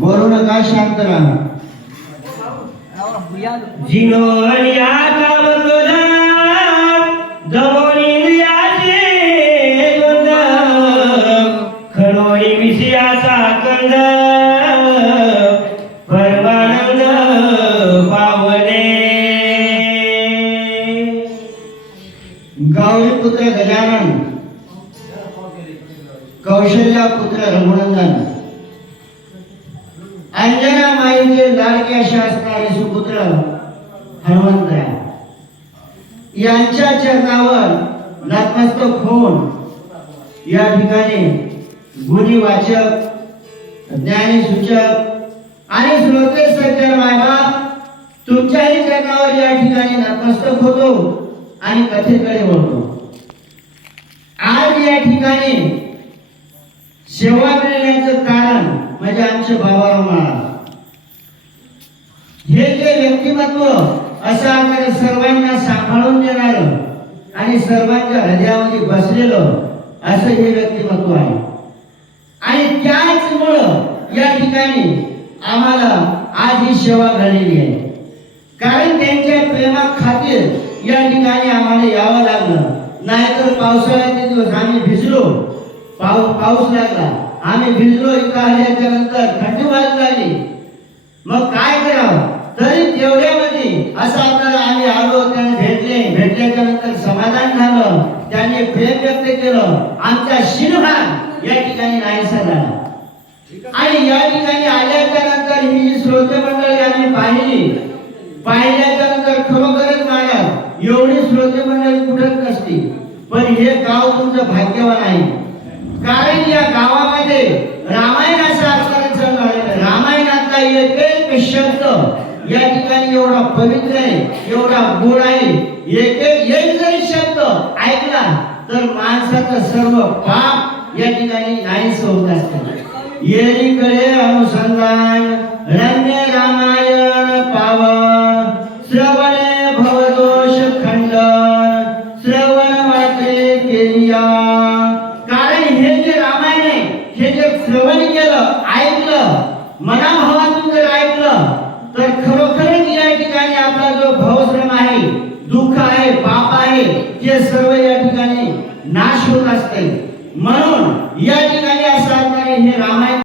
बोलू नका शांत राहा पुत्र गजानन कौशल्या पुत्र रघुनंदन अंजना माईचे लाडके असे असणारे यांच्या चरणावर नतमस्तक होऊन या ठिकाणी गुणी वाचक ज्ञानी सूचक आणि श्रोते सज्जन मायबाप तुमच्याही चरणावर या ठिकाणी नतमस्तक होतो आणि कथेकडे वळतो. आज या ठिकाणी सेवा मिळण्याचं कारण म्हणजे आमचे बाबाराव महाराज हे जे व्यक्तिमत्व असं आम्ही सर्वांना सांभाळून देणार आणि सर्वांच्या हृदयामध्ये बसलेलं असं हे व्यक्तिमत्व आहे. आणि त्याचमुळं या ठिकाणी आम्हाला आज ही सेवा घडलेली आहे. कारण त्यांच्या प्रेमा खातीर या ठिकाणी आम्हाला यावं लागलं. नाहीतर पावसाळ्याचे दिवस आम्ही भिजलो. पाऊस पाऊस लागला. आम्ही भिजलो इथं आल्याच्यानंतर थंडी वाजत लागली. मग काय करावं? तरी तेवढ्या असं आपल्याला आम्ही आलो त्याने भेटले. भेटल्याच्या नंतर समाधान झालं. त्यांनी प्रेम व्यक्त केलं. आमचा शिरभाग या ठिकाणी नाहीसा झाला. आणि या ठिकाणी आल्याच्यानंतर ही श्रोते मंडळी आम्ही पाहिली. पाहिल्याच्या नंतर खरोखरच महाराज एवढी श्रोते मंडळी कुठंच नसती. पण हे गाव तुमचं भाग्यवान आहे. कारण या गावामध्ये रामायण असं अक्षराचं रामायणातला एक एक शब्द या ठिकाणी एवढा पवित्र आहे एवढा गोड आहे. एक एक जरी शब्द ऐकला तर माणसाचं सर्व पाप या ठिकाणी नाही होत असते येईकडे अनुसंधान रम्य रामायण पावन श्रवणे भवदोष खा ते सर्व या ठिकाणी नाश होत असते. म्हणून या ठिकाणी असं असणारे हे रामायण